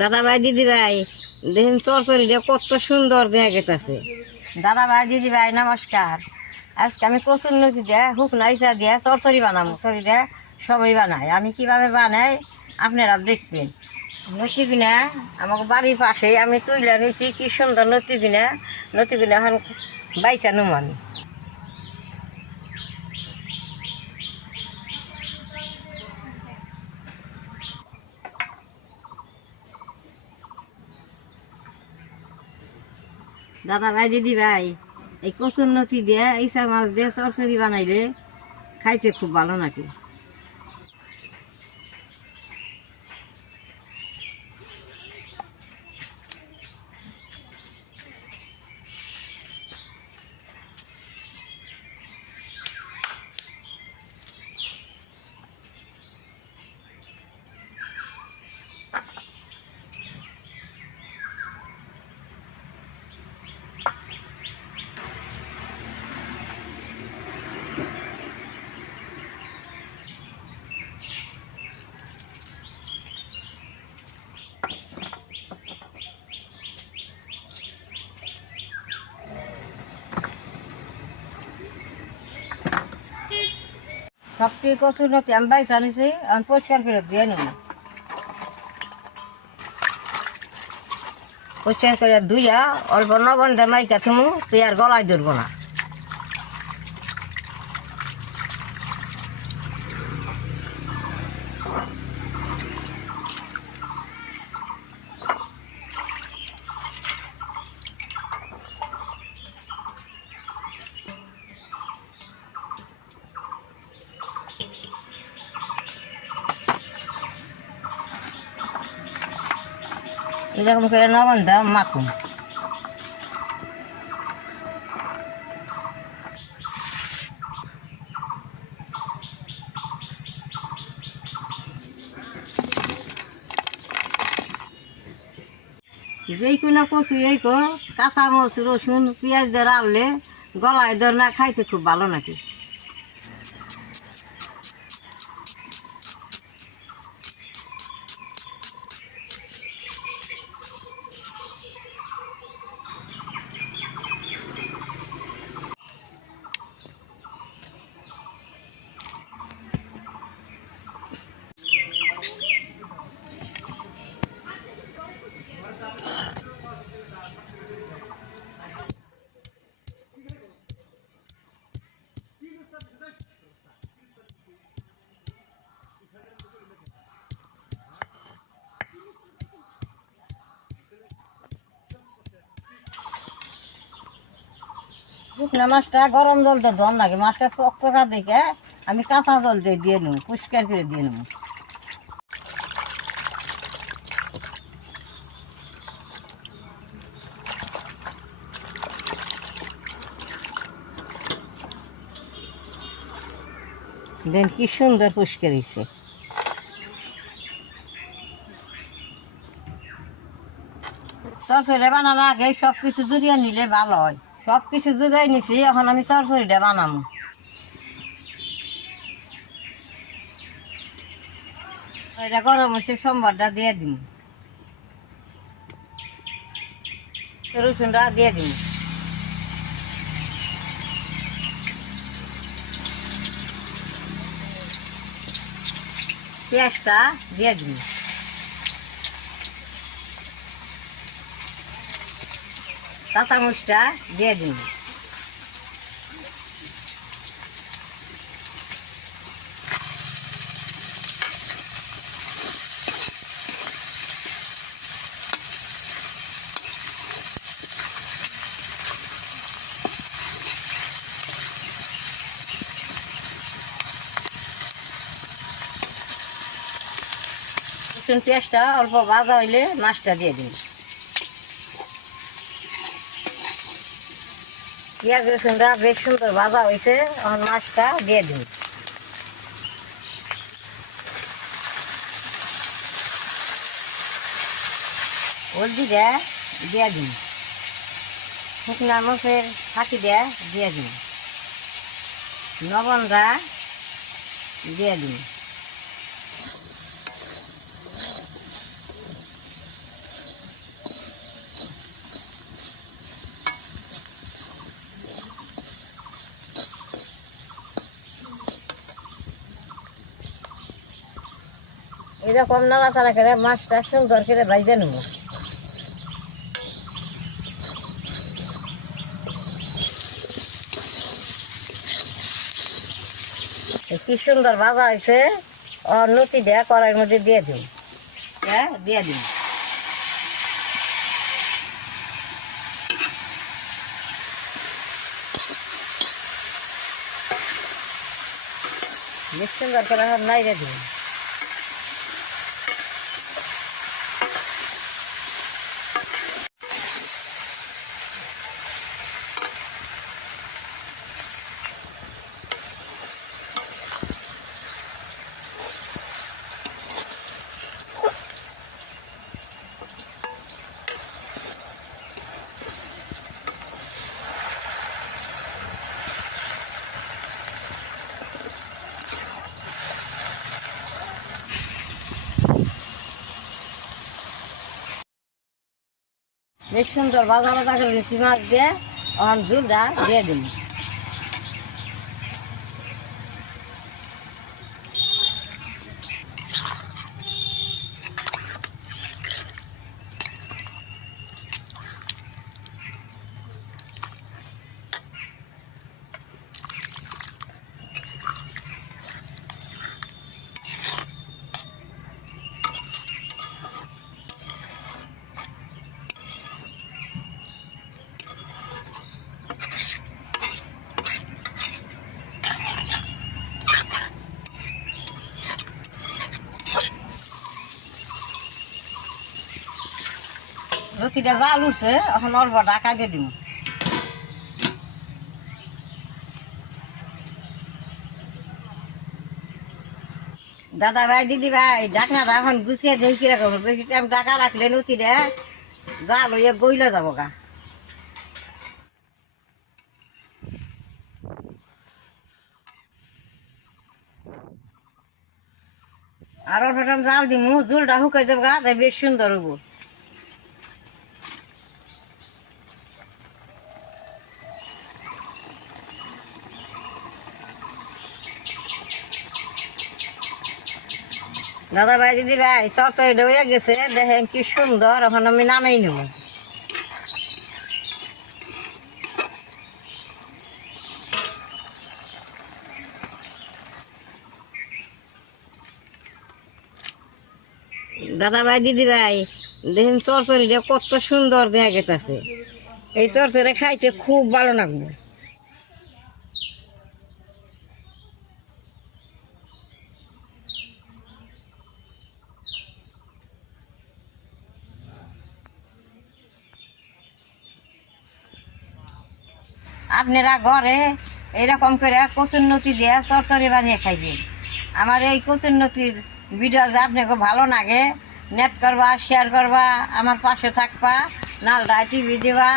দাদা ভাই দেখেন চরচরিটা কত সুন্দর দেখা গেছে দাদা ভাই নমস্কার। আজকে আমি কচুর নদী দিয়ে হুক নাইসা দিয়ে চরচরি বানাবো। চরিটা সবাই বানায়। আমি কীভাবে বানাই, আপনারা দেখবেন। নতি কিনা আমাকে বাড়ির পাশে আমি তুইলা নিয়েছি কি সুন্দর নতি কিনা নতি কিনা এখন বাইচা নুম দাদা ভাই, দিদি ভাই, এই কচুর নথি দিয়ে এইসা মাছ দিয়ে চরচরি বানাইলে খাইতে খুব ভালো নাকি? সবটি কচুর নথি আমি বাইসা নিছি আমি পরিষ্কার করে দিয়ে নেব পরিষ্কার করে ধুইয়া অল্প নবন দে মাইকা থুমু তুই আর গলায় ধরবো না। এরকম করে নবন দে, মাখুন। যেই কোনো কচু, এই কো কাঁচা মরিচ রসুন, পেঁয়াজ দিয়ে রাবলে গলায় ধর না, খাইতে খুব ভালো নাকি? শুকনা মাছটা গরম জল দিয়ে ধন লাগে। মাছটা চকচকা দেখে আমি কাঁচা জল দিয়ে দিয়ে নেব, পরিষ্কার করে দিয়ে নেব। দেন কি সুন্দর পরিষ্কার হয়েছে। চরচড়ি বানানো আগে সব কিছু জুড়িয়ে নিলে ভালো হয়। সব কিছু জুগাই নিছি, এখন আমি চরচড়িটা বানাবো এটা গরম হচ্ছে সোমবারটা দিয়ে দিন রসুনটা দিয়ে দিন পেঁয়াজটা দিয়ে দিন কাঁচামরিচটা দিয়ে দিন। রসুন পেঁয়াজটা অল্প ভাজা হইলে মাছটা দিয়ে দিন। পেঁয়াজ রসুনটা বেশ সুন্দর ভাজা হয়েছে এখন মাছটা দিয়ে দিন হলদিটা দিয়ে দিন শুকনা মরিচের ফাঁকি দিয়ে দিয়ে দিন লবণটা দিয়ে দিন এরকম নাড়াচাড়া করে মাছটা সুন্দর করে ভাইজে নেব। কি সুন্দর ভাজা হয়েছে। আর নতি দেয়া কড়াইয়ের মধ্যে দিয়ে দিন হ্যাঁ দিয়ে দিন বেশ সুন্দর করে এখন নাইড়ে দিন বেশ সুন্দর বাজা বাজা করে নিচ্ছি মাছ দিয়ে ওখান ঝুলটা দিয়ে দিন। রুটিটা জাল উঠছে, এখন অল্প ঢাকা দিয়ে দিব দাদা ভাই দিদি ভাই ঢাকনাটা এখন গুছিয়ে দেই কীরকম বেশি টাইম ঢাকা রাখলে নতিটা জাল হইয়া বইলে যাব গা। আর টাইম জাল দিমু, জুলটা শুকাই দেবো গা বেশ সুন্দর হব দাদা ভাই দিদি ভাই চরচড়ি হয়ে গেছে, দেখেন কি সুন্দর এখন আমি নামেই নেব। দাদা ভাই দিদি ভাই, দেখেন চরচড়িটা কত সুন্দর দেখা গেছে এই চরচড়ি খাইতে খুব ভালো লাগবে। আপনারা ঘরে এরকম করে কচুন্নতি দিয়ে চরচরি বানিয়ে খাইবে আমার এই কচুন্নতির ভিডিও যে আপনাকে ভালো লাগে নেট করবা শেয়ার করবা, আমার পাশে থাকবা নালটা টিভি দিবা।